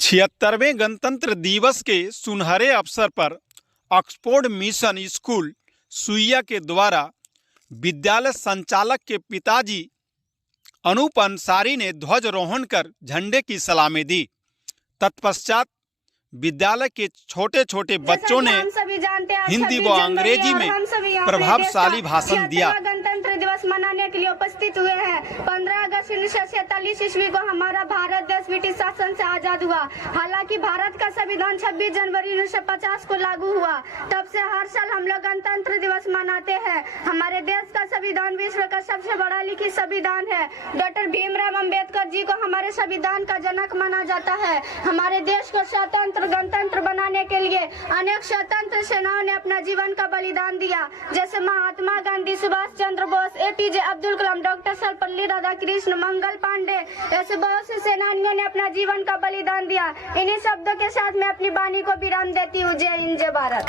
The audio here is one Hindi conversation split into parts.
76वें गणतंत्र दिवस के सुनहरे अवसर पर ऑक्सफोर्ड मिशन स्कूल सुइया के द्वारा विद्यालय संचालक के पिताजी अनूप अंसारी ने ध्वजारोहण कर झंडे की सलामी दी। तत्पश्चात विद्यालय के छोटे छोटे बच्चों ने हिंदी व अंग्रेजी में प्रभावशाली भाषण दिया। गणतंत्र दिवस मनाने के लिए उपस्थित हुए हैं। 15 अगस्त 1947 ईस्वी को हमारा भारत देश ब्रिटिश शासन से आजाद हुआ। हालांकि भारत का संविधान 26 जनवरी 1950 को लागू हुआ। तब से हर साल हम लोग गणतंत्र दिवस मनाते हैं। हमारे देश का संविधान विश्व का सबसे बड़ा लिखित संविधान है। डॉक्टर भीमराव अंबेडकर जी को हमारे संविधान का जनक माना जाता है। हमारे देश को स्वतंत्र गणतंत्र बनाने के लिए अनेक स्वतंत्र सेनाओं ने अपना जीवन का बलिदान दिया, जैसे महात्मा गांधी, सुभाष चंद्र बोस, एपीजे अब्दुल कलाम, डॉक्टर सर्वपल्ली राधाकृष्ण, मंगल पांडे, ऐसे बहुत से सेनानियों ने अपना जीवन का बलिदान दिया। इन्हीं शब्दों के साथ मैं अपनी वाणी को विराम देती हूँ। जय हिंद, जय Bharat.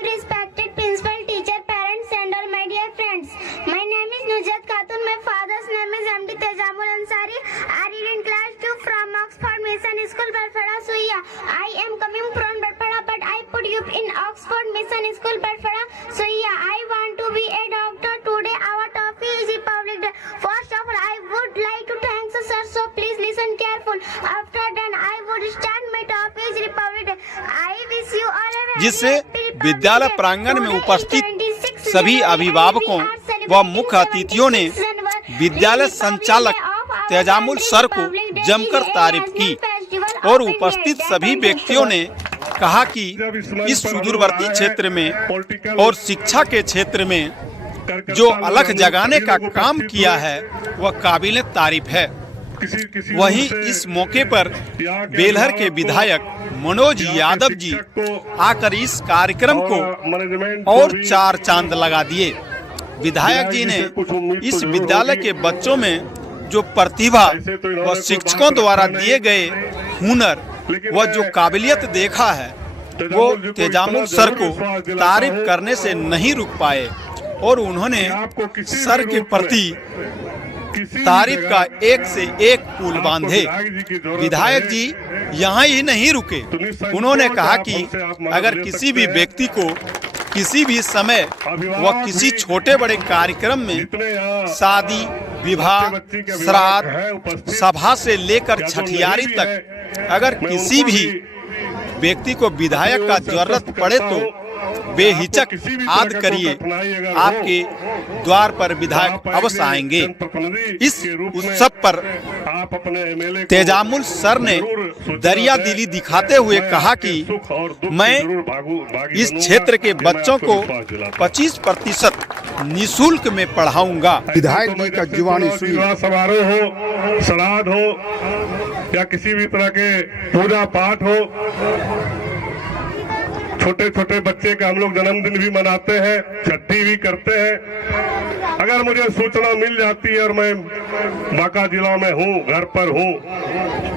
Respected principal, teacher, parents and all my dear friends, my name is Nujat Khatun. My father's name is MD Tejamul Ansari. I read in class 2 from Oxford Mission School, Barfara, Suiya. I am coming from Barfara, but I put you in Oxford Mission School, Barfara, Suiya. I want to be a doctor. Today our topic is Republic Day. First of all, I would like to thank the sir, so please listen careful. After that, I would start my topic is Republic Day. I wish you all a very जिससे happy Republic विद्यालय Day. प्रांगण में Today उपस्थित is 26 सभी January अभिभावकों and we are व celebrating मुख्य अतिथियों ने 76 January. विद्यालय Republic संचालक Day of our तेजामुल country, sir को Republic Day जमकर is a तारीफ national की festival और of उपस्थित India. सभी That I व्यक्तियों am ने कहा कि इस सुदूरवर्ती क्षेत्र में और शिक्षा के क्षेत्र में जो अलख जगाने का काम किया है वह काबिल तारीफ है। वहीं इस मौके पर बेलहर के विधायक मनोज यादव जी आकर इस कार्यक्रम को और चार चांद लगा दिए। विधायक जी ने इस विद्यालय के बच्चों में जो प्रतिभा व शिक्षकों द्वारा दिए गए हुनर व जो काबिलियत देखा है वो तेजामुल सर को तारीफ करने से नहीं रुक पाए और उन्होंने सर के प्रति तारीफ का एक से एक पुल बांधे। विधायक जी यहाँ ही नहीं रुके, उन्होंने कहा कि अगर किसी भी व्यक्ति को किसी भी समय व किसी छोटे बड़े कार्यक्रम में शादी, विवाह, श्राद्ध, सभा से लेकर छठियारी तक अगर किसी भी व्यक्ति को विधायक का जरूरत पड़े तो बेहिचक आद करिए, आपके द्वार पर विधायक अवश्य आएंगे। इस उत्सव पर तेजामुल सर ने दरिया दिली दिखाते हुए कहा कि मैं इस क्षेत्र के बच्चों को 25% निःशुल्क में पढ़ाऊंगा। विधायक जी का जुबानी सुनिए। समारोह हो, श्राद्ध हो या किसी भी तरह के पूजा पाठ हो, छोटे छोटे बच्चे का हम लोग जन्मदिन भी मनाते हैं, छठी भी करते हैं। अगर मुझे सूचना मिल जाती है और मैं बांका जिला में हूँ, घर पर हूँ,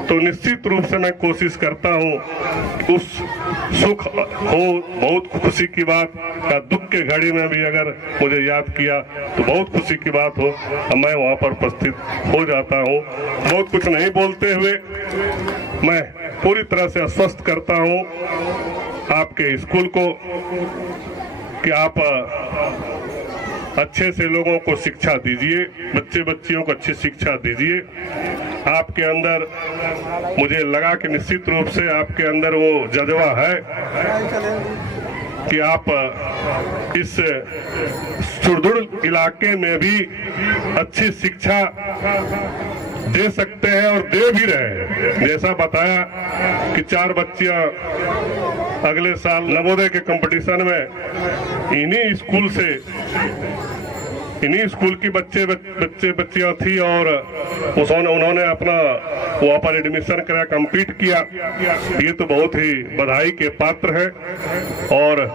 तो निश्चित रूप से मैं कोशिश करता हूँ उस सुख हो, बहुत खुशी की बात या दुख के घड़ी में भी अगर मुझे याद किया तो बहुत खुशी की बात हो, मैं वहाँ पर उपस्थित हो जाता हूँ। बहुत कुछ नहीं बोलते हुए मैं पूरी तरह से आश्वस्त करता हूँ आपके स्कूल को कि आप अच्छे से लोगों को शिक्षा दीजिए, बच्चे बच्चियों को अच्छी शिक्षा दीजिए। आपके अंदर मुझे लगा कि निश्चित रूप से आपके अंदर वो जज्बा है कि आप इस सुदूर इलाके में भी अच्छी शिक्षा दे सकते हैं और दे भी रहे हैं। जैसा बताया कि 4 बच्चियां अगले साल नवोदय के कंपटीशन में इन्हीं स्कूल की बच्चियां थी और उन्होंने अपना वहाँ पर एडमिशन कराया, कम्पीट किया। ये तो बहुत ही बधाई के पात्र है और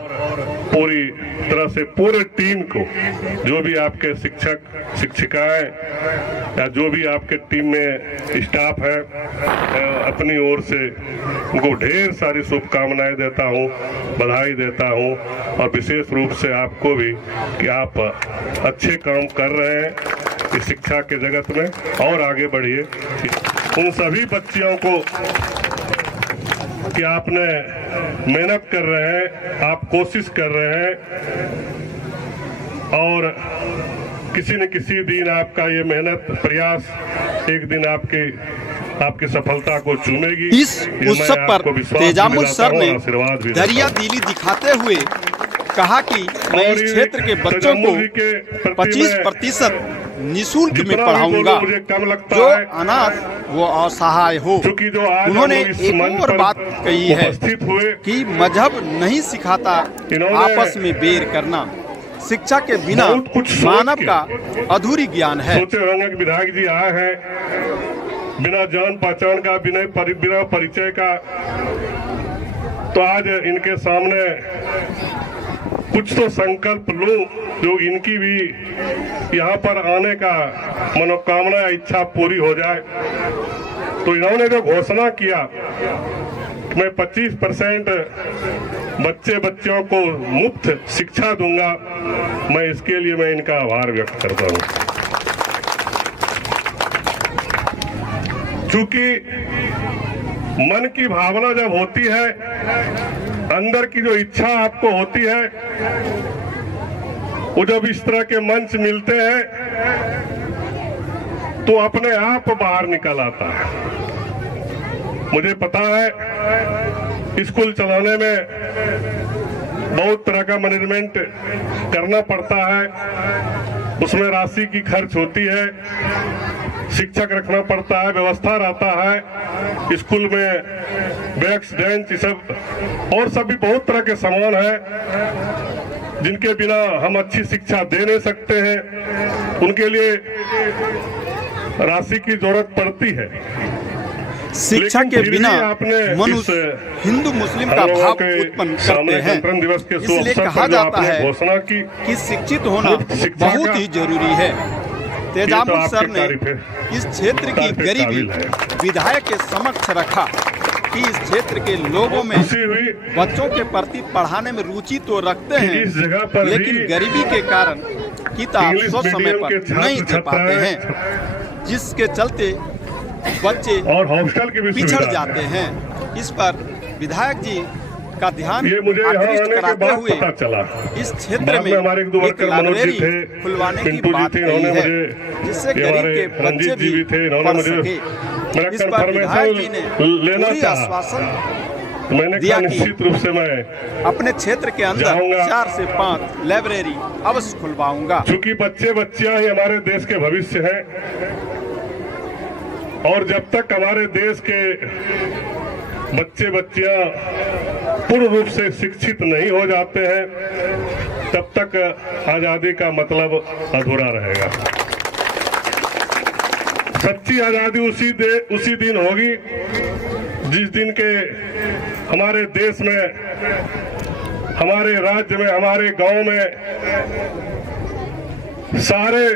पूरी तरह से पूरे टीम को, जो भी आपके शिक्षक शिक्षिकाएं या जो भी आपके टीम में स्टाफ है, अपनी ओर से उनको ढेर सारी शुभकामनाएं देता हूं, बधाई देता हूं और विशेष रूप से आपको भी कि आप अच्छे काम कर रहे हैं। इस शिक्षा के जगत में और आगे बढ़िए। उन सभी बच्चियों को कि आपने मेहनत कर रहे हैं, आप कोशिश कर रहे हैं और किसी न किसी दिन आपका ये मेहनत प्रयास एक दिन आपकी सफलता को चूमेगी। इस उत्सव पर तेजामुल सर ने दरिया दिली दिखाते हुए कहा कि मैं इस क्षेत्र के बच्चों को 25% निःशुल्क में पढ़ाऊंगा, जो अनाथ वो असहाय हो। उन्होंने एक और बात कही है कि मजहब नहीं सिखाता आपस में बैर करना, शिक्षा के बिना मानव का अधूरी ज्ञान है। सोचे होंगे कि विधायक जी आए हैं बिना जान पहचान का, बिना परिचय का, तो आज इनके सामने कुछ तो संकल्प लूं जो इनकी भी यहाँ पर आने का मनोकामना या इच्छा पूरी हो जाए। तो इन्होंने जो घोषणा किया कि मैं 25% बच्चियों को मुफ्त शिक्षा दूंगा, मैं इसके लिए मैं इनका आभार व्यक्त करता हूँ। क्योंकि मन की भावना जब होती है, अंदर की जो इच्छा आपको होती है, वो जब इस तरह के मंच मिलते हैं तो अपने आप बाहर निकल आता है। मुझे पता है स्कूल चलाने में बहुत तरह का मैनेजमेंट करना पड़ता है, उसमें राशि की खर्च होती है, शिक्षक रखना पड़ता है, व्यवस्था रहता है, स्कूल में बेंच बेंच सब और सभी बहुत तरह के सामान है जिनके बिना हम अच्छी शिक्षा दे नहीं सकते हैं। उनके लिए राशि की जरूरत पड़ती है। शिक्षा के बिना मनुष्य हिंदू मुस्लिम का भाव उत्पन्न करते हैं। इसलिए कहा जाता है कि शिक्षित होना बहुत ही जरूरी है। तेजामुल सर ने इस क्षेत्र की गरीबी विधायक के समक्ष रखा कि इस क्षेत्र के लोगों में बच्चों के प्रति पढ़ाने में रुचि तो रखते हैं, लेकिन गरीबी के कारण किताब समय पर नहीं दे पाते हैं, जिसके चलते बच्चे और हॉस्टल की भी पिछड़ जाते हैं। इस पर विधायक जी का ध्यान आकृष्ट कराते हुए इस क्षेत्र में एक लाइब्रेरी खुलवाने की बात कही है, जिससे गरीब के बच्चे भी पढ़ सके। इस पर विधायक जी ने पूरी आश्वासन दिया कि निश्चित रूप से मैं अपने क्षेत्र के अंदर 4 से 5 लाइब्रेरी अवश्य खुलवाऊंगा। क्योंकि बच्चे बच्चियां ही हमारे देश के भविष्य हैं और जब तक हमारे देश के बच्चे बच्चियां पूर्ण रूप से शिक्षित नहीं हो जाते हैं, तब तक आजादी का मतलब अधूरा रहेगा। सच्ची आजादी उसी दिन होगी जिस दिन के हमारे देश में, हमारे राज्य में, हमारे गांव में सारे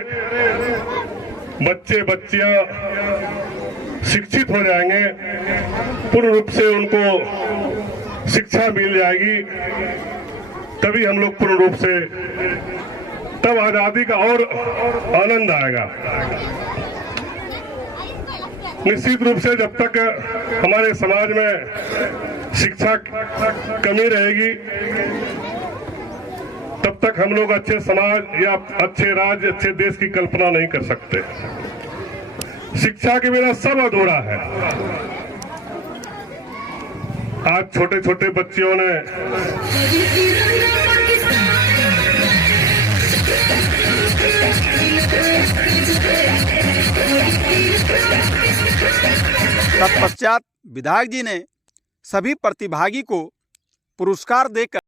बच्चे बच्चियां शिक्षित हो जाएंगे, पूर्ण रूप से उनको शिक्षा मिल जाएगी, तभी हम लोग पूर्ण रूप से, तब आजादी का और आनंद आएगा। निश्चित रूप से जब तक हमारे समाज में शिक्षा कमी रहेगी, तब तक हम लोग अच्छे समाज या अच्छे राज्य, अच्छे देश की कल्पना नहीं कर सकते। शिक्षा के बिना सब अधूरा है। आज छोटे छोटे बच्चियों ने तत्पश्चात विधायक जी ने सभी प्रतिभागी को पुरस्कार देकर